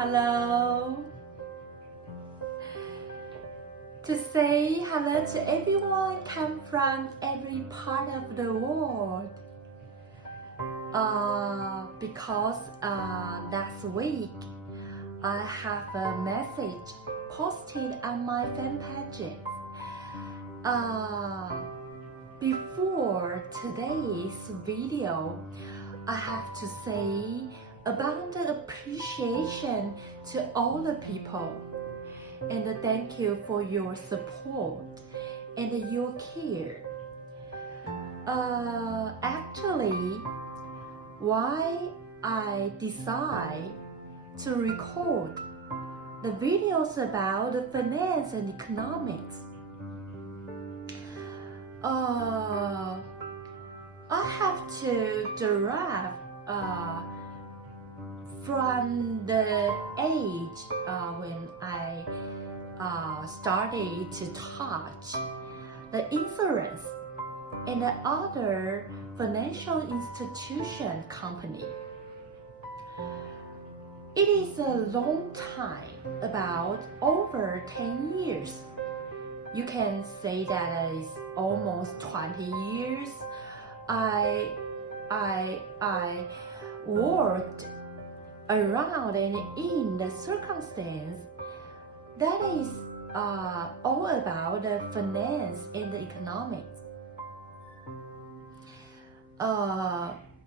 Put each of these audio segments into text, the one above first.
hello. To say hello to everyone come from every part of the world. Because next week I have a message posted on my fan pages. Before today's video, I have to say about the appreciation to all the people, and thank you for your support and your care. Actually, why I decide to record the videos about the finance and economics, I have to derive from the age when I started to touch the insurance and the other financial institution company. It is a long time, about over 10 years. You can say that it's almost 20 years. I worked around and in the circumstance that is all about the finance and the economics.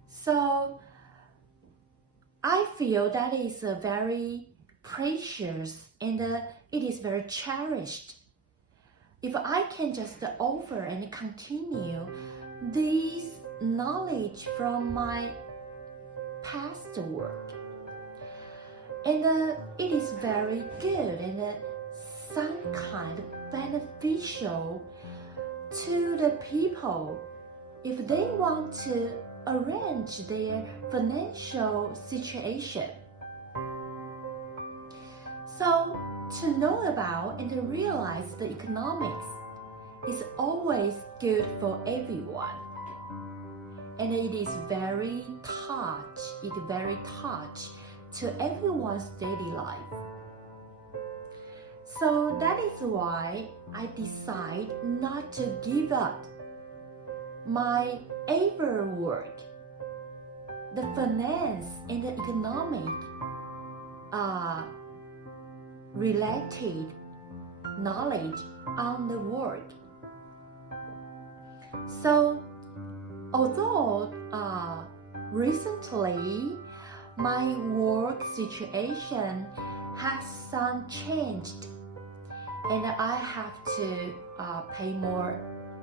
So I feel that is very precious and it is very cherished. If I can just offer and continue this knowledge from my past work, and it is very good and some kind of beneficial to the people if they want to arrange their financial situation. So to know about and to realize the economics is always good for everyone, and it is very touch to everyone's daily life. So that is why I decide not to give up my ever work, the finance and the economic related knowledge on the world. So although recently my work situation has some changed and I have to pay more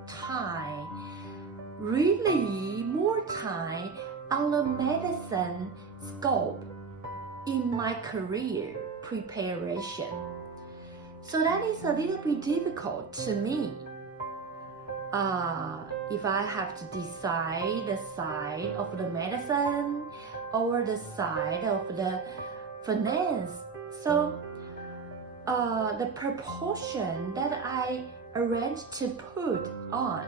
time, really more time on the medicine scope in my career preparation. So that is a little bit difficult to me. If I have to decide the side of the medicine or the side of the finance, so the proportion that I arranged to put on,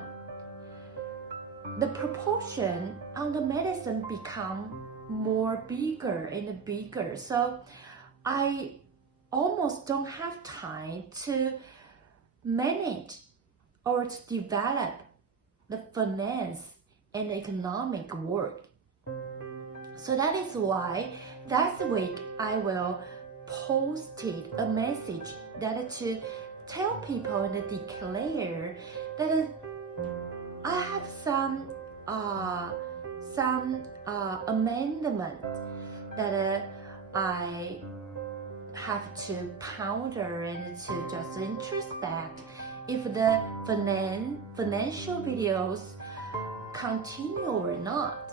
the proportion on the medicine become more bigger and bigger. So I almost don't have time to manage or to develop the finance and economic work. So that is why last week I will posted a message that to tell people and declare that I have some amendment that I have to ponder and to just introspect if the financial videos continue or not.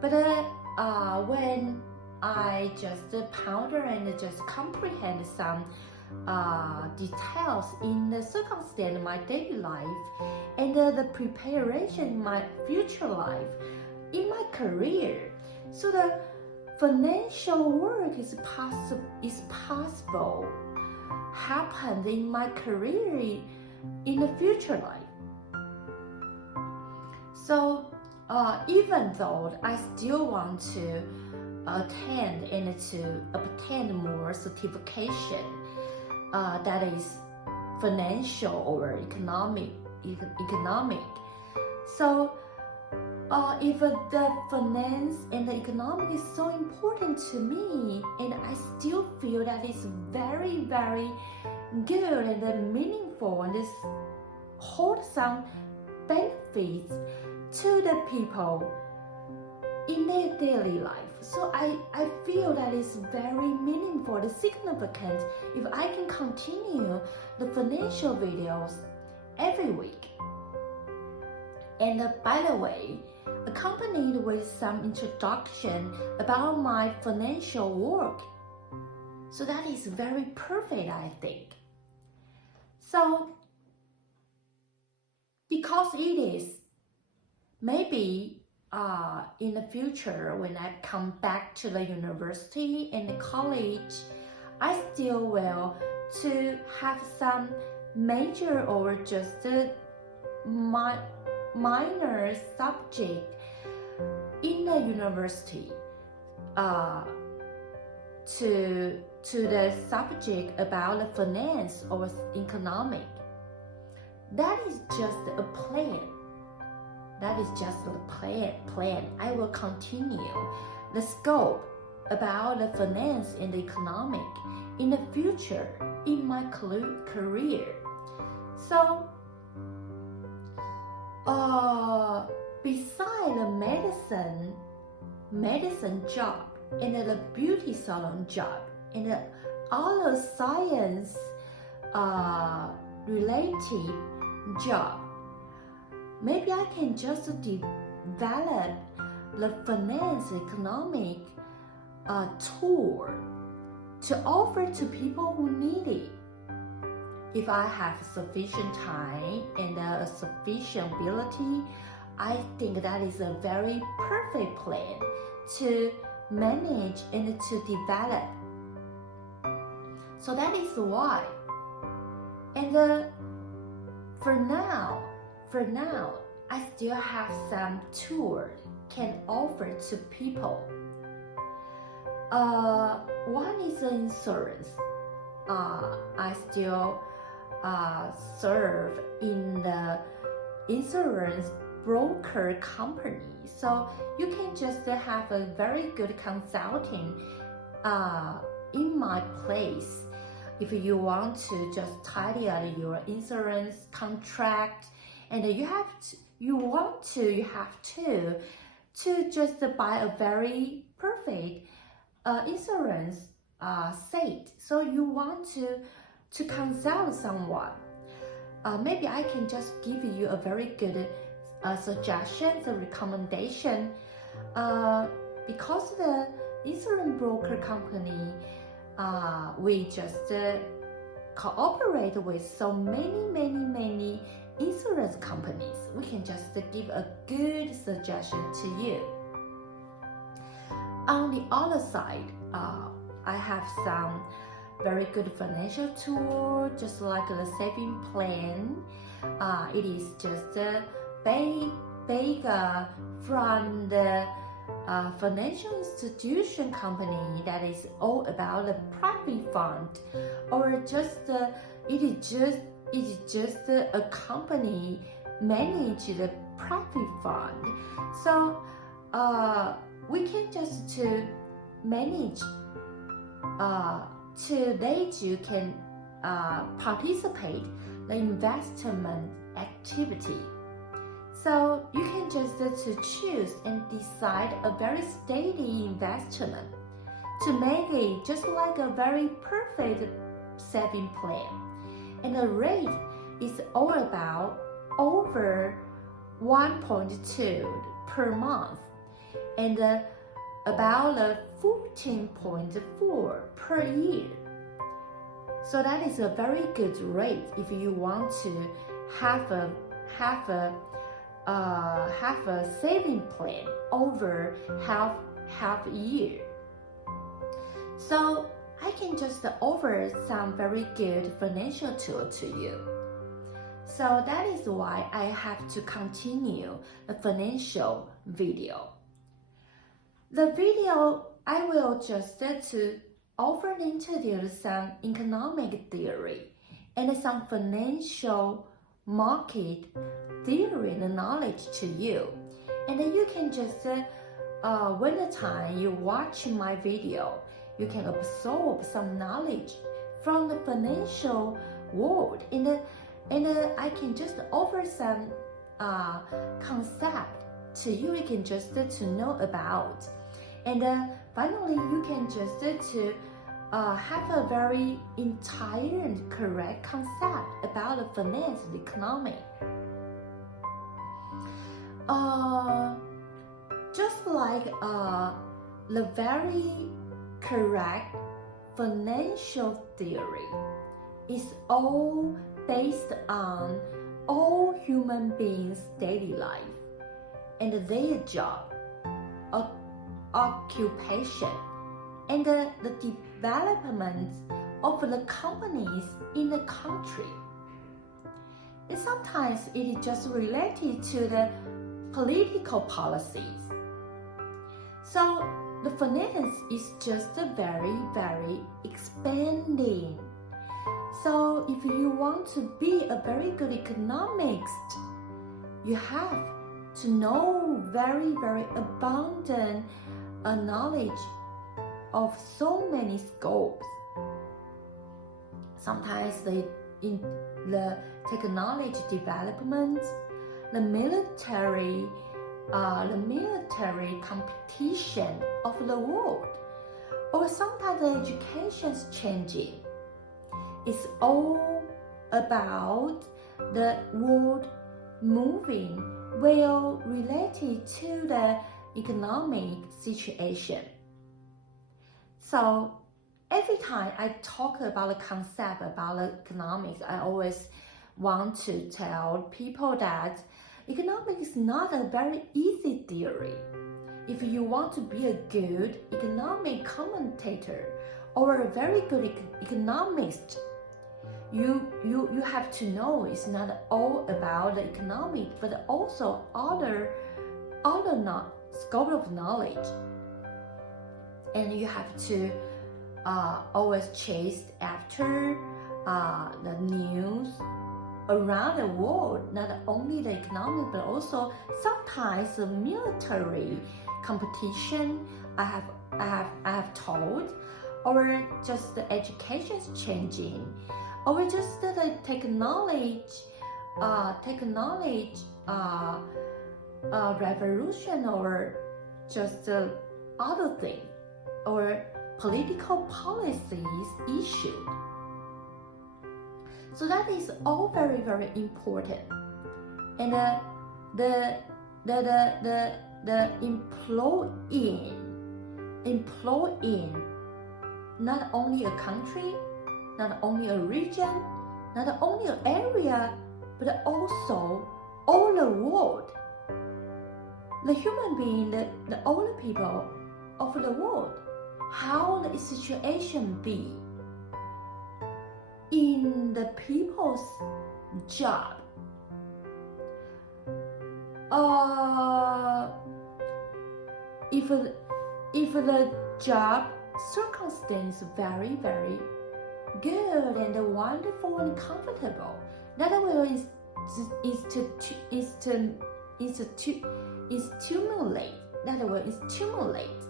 But when I just ponder and just comprehend some details in the circumstance of my daily life and the preparation in my future life, in my career, so the financial work is possible happened in my career in the future life. So even though I still want to attend and to obtain more certification that is financial or economic. So if the finance and the economic is so important to me, and I still feel that it's very, very good and meaningful, and this hold some benefits to the people in their daily life. So I feel that it's very meaningful and significant if I can continue the financial videos every week. And by the way, accompanied with some introduction about my financial work. So that is very perfect, I think. So, because it is, maybe in the future when I come back to the university and the college, I still will to have some major or just a minor subject in the university to the subject about the finance or economic. That is just a plan. That is just a plan. I will continue the scope about the finance and the economic in the future in my career. So, beside the medicine job and the beauty salon job and the other science related job, maybe I can just develop the finance economic tool to offer to people who need it. If I have sufficient time and a sufficient ability, I think that is a very perfect plan to manage and to develop. So that is why. And for now, I still have some tools can offer to people. One is insurance. I still serve in the insurance broker company. So you can just have a very good consulting in my place. If you want to just tidy up your insurance contract, and you have to just buy a very perfect insurance site. So you want to consult someone. Maybe I can just give you a very good suggestions, a recommendation, because the insurance broker company, we just cooperate with so many insurance companies. We can just give a good suggestion to you. On the other side, I have some very good financial tool, just like the saving plan. It is just big from the financial institution company that is all about the private fund, or just it is just a company manage the private fund. So we can just to manage to let you can participate the investment activity. So you can just to choose and decide a very steady investment to make it just like a very perfect saving plan. And the rate is all about over 1.2 per month and about 14.4 per year. So that is a very good rate if you want to have a saving plan over half a year. So I can just offer some very good financial tool to you. So that is why I have to continue the financial video. The video I will just to offer and introduce some economic theory and some financial market theory and knowledge to you. And you can just, when the time you watch my video, you can absorb some knowledge from the financial world. And I can just offer some concept to you. You can just to know about. And finally, you can just to have a very entire and correct concept about the finance and economy. Just like the very correct financial theory is all based on all human beings' daily life and their job, occupation, and the development of the companies in the country. And sometimes it is just related to the political policies. So the finance is just very, very expanding. So if you want to be a very good economist, you have to know very, very abundant knowledge of so many scopes. Sometimes in the technology development, the military competition of the world, or sometimes the education is changing. It's all about the world moving well related to the economic situation. So every time I talk about the concept about the economics, I always want to tell people that economics is not a very easy theory. If you want to be a good economic commentator or a very good economist, you have to know it's not all about the economic, but also other scope of knowledge. And you have to always chase after the news around the world, not only the economic, but also sometimes the military competition I have told, or just the education is changing, or just the technology revolution, or just other thing, or political policies issued. So that is all very, very important. And the employing not only a country, not only a region, not only an area, but also all the world. The human being, the older people of the world, how the situation be in the people's job. If the job circumstance very, very good and wonderful and comfortable, that will stimulate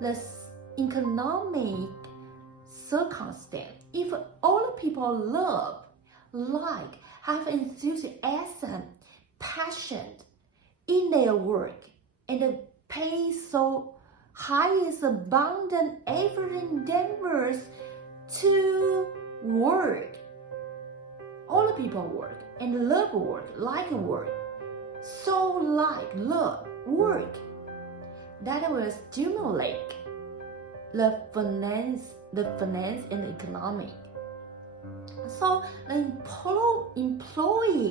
the economic circumstance. If all the people love, like, have enthusiasm, passion in their work, and pay so highest abundant effort endeavors to work, all the people work and love work, like work, so like love work, that will stimulate the finance and economic. So the employee,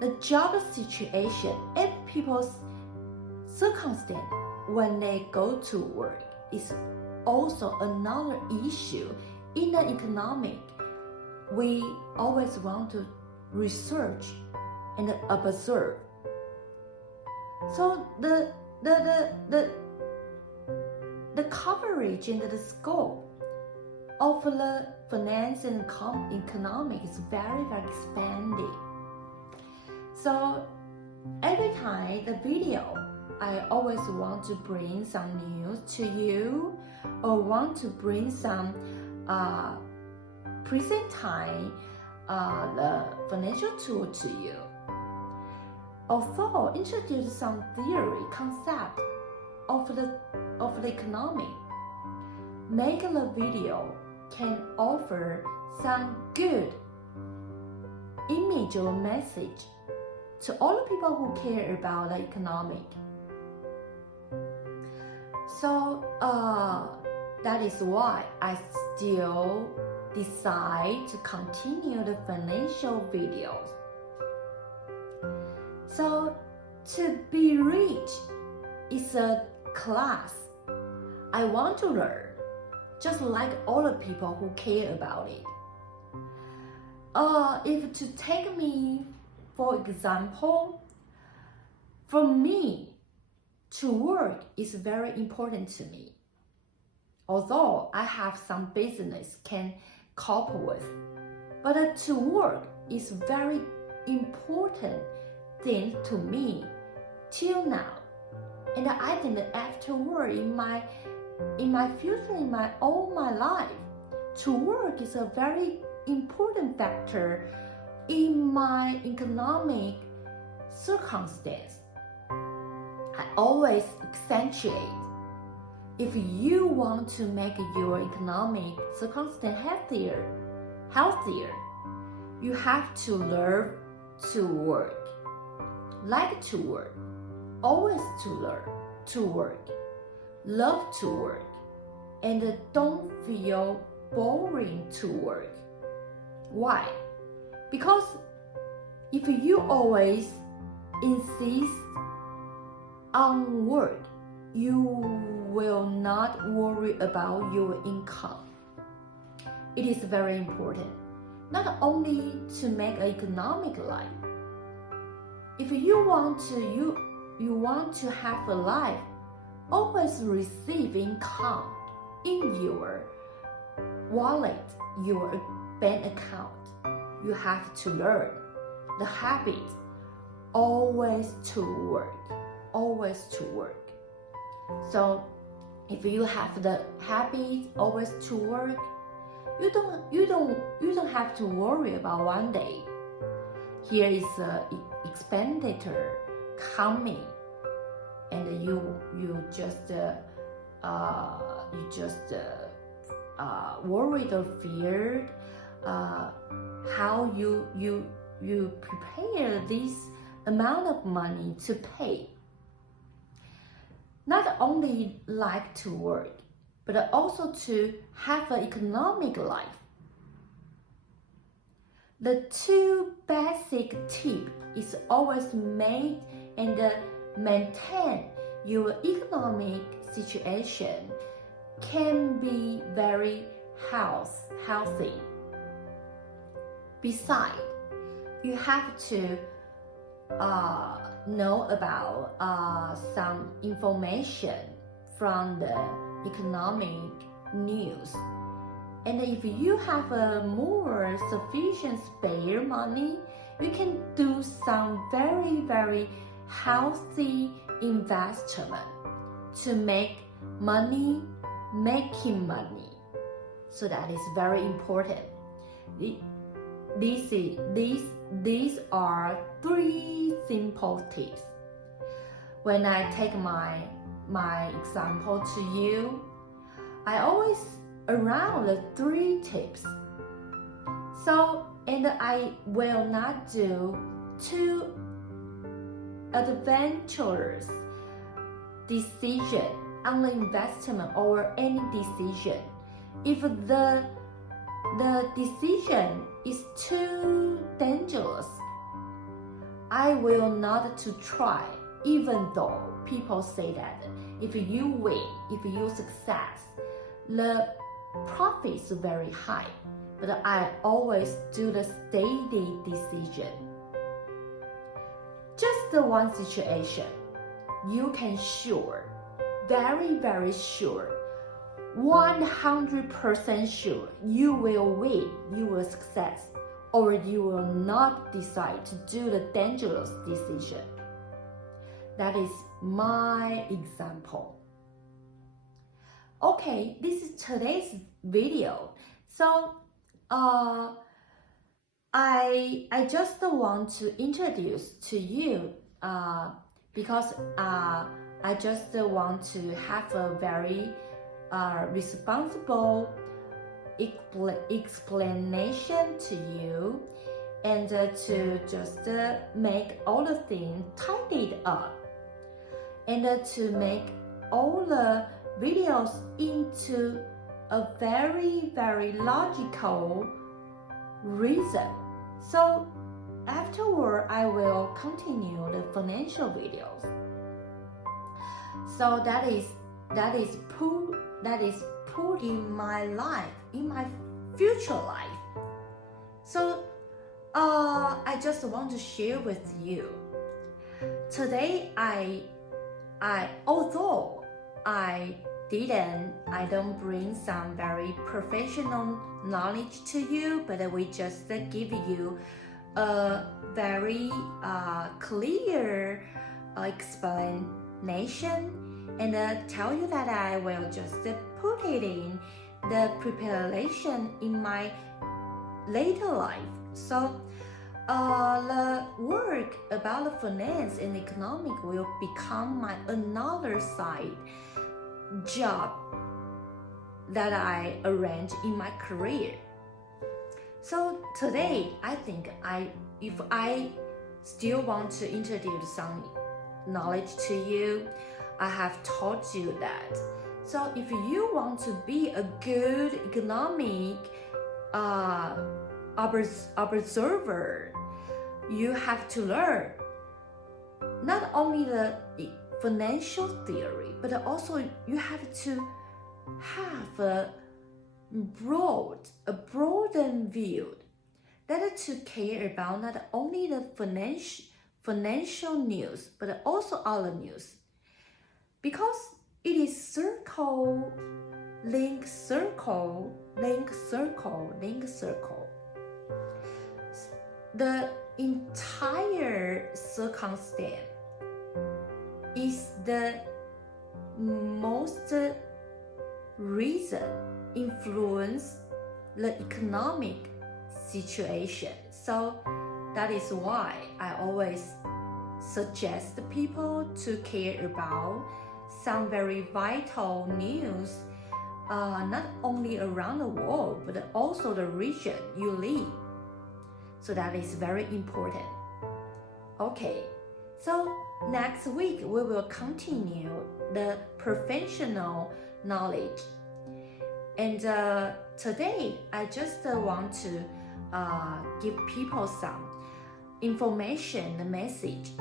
the job situation, and people's circumstance when they go to work is also another issue in the economic. We always want to research and observe. So the coverage and the scope of the finance and economic is very, very expanded. So every time the video, I always want to bring some news to you or want to bring some present time the financial tool to you. Although introduce some theory concept of the economy, make the video can offer some good image or message to all the people who care about the economic. So that is why I still decide to continue the financial videos. So to be rich is a class I want to learn, just like all the people who care about it. If to take me for example, for me, to work is very important to me. Although I have some business can cope with, but to work is very important thing to me till now. And I think that after work in my future, in all my life, to work is a very important factor in my economic circumstance. I always accentuate, if you want to make your economic circumstance healthier, you have to learn to work, like to work, always to learn to work, love to work, and don't feel boring to work. Why? Because if you always insist on work, you will not worry about your income. It is very important, not only to make an economic life. If you want to have a life, always receive income in your wallet, your bank account. You have to learn the habit always to work. So if you have the habit always to work, you don't have to worry about one day here is a expenditure coming, and you just worried or feared how you prepare this amount of money to pay. Not only like to work, but also to have an economic life. The two basic tips is always make and maintain your economic situation can be very healthy. Besides, you have to know about some information from the economic news. And if you have a more sufficient spare money, you can do some very, very healthy investment to make money, making money. So that is very important. These are 3 simple tips. When I take my example to you, I always around the 3 tips. So, and I will not do too adventurous decision on the investment or any decision. If the decision is too dangerous, I will not to try, even though people say that if you win, if you success, the profit is very high. But I always do the steady decision. Just the one situation, you can sure, very, very sure, 100% sure you will win, you will success, or you will not decide to do the dangerous decision. That is my example. Okay, this is today's video. So I just want to introduce to you because I just want to have a very responsible explanation to you, and to just make all the things tidied up, and to make all the videos into a very, very logical reason. So afterward, I will continue the financial videos. So that is put in my life, in my future life. So I just want to share with you. Today although I don't bring some very professional knowledge to you, but we just give you a very clear explanation, and tell you that I will just put it in the preparation in my later life. So the work about the finance and economic will become my another side job that I arrange in my career. So today, I think if I still want to introduce some knowledge to you, I have taught you that. So if you want to be a good economic observer, you have to learn not only the financial theory, but also you have to have a broadened view, that to care about not only the financial news, but also other news, because it is circle, link, circle, link, circle, link, circle. The entire circumstance is the most reason influence the economic situation. So that is why I always suggest people to care about some very vital news, not only around the world, but also the region you live. So that is very important. Okay, so next week we will continue the professional knowledge. And today I just want to give people some information, the message.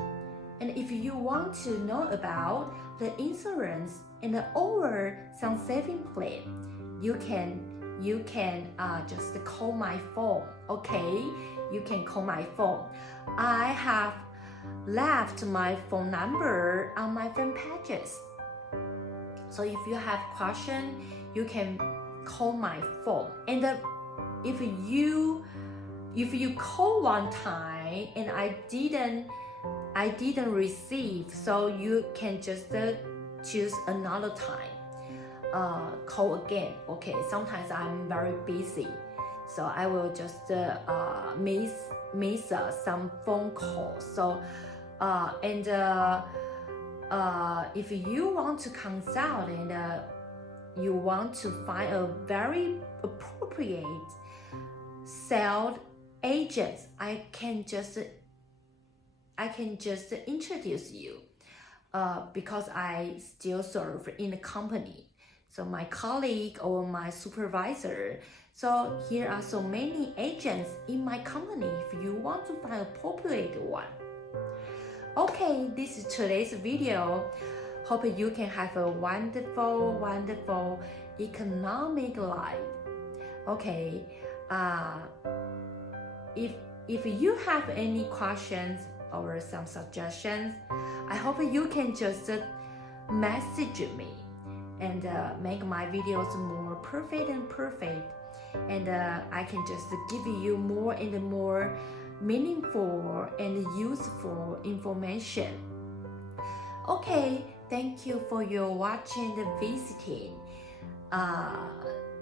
And if you want to know about the insurance and or some saving plan, you can just call my phone. Okay, you can call my phone. I have left my phone number on my fan pages. So if you have question, you can call my phone. And if you call one time and I didn't receive, so you can just choose another time. Call again. Okay, sometimes I'm very busy, so I will just miss some phone calls. So if you want to consult and you want to find a very appropriate sales agent, I can just introduce you because I still serve in the company. So my colleague or my supervisor. So here are so many agents in my company if you want to find an appropriate one. Okay, this is today's video. Hope you can have a wonderful, wonderful economic life. Okay, if you have any questions or some suggestions, I hope you can just message me. and make my videos more perfect, and I can just give you more and more meaningful and useful information. Okay, thank you for your watching and visiting.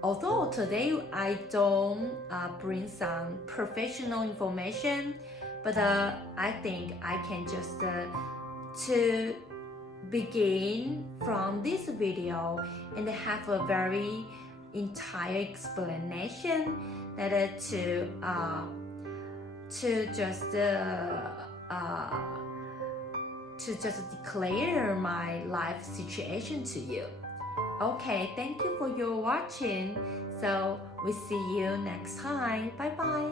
Although today I don't bring some professional information, but I think I can just to begin from this video and have a very entire explanation that to just declare my life situation to you. Okay, thank you for your watching. So we see you next time. Bye bye.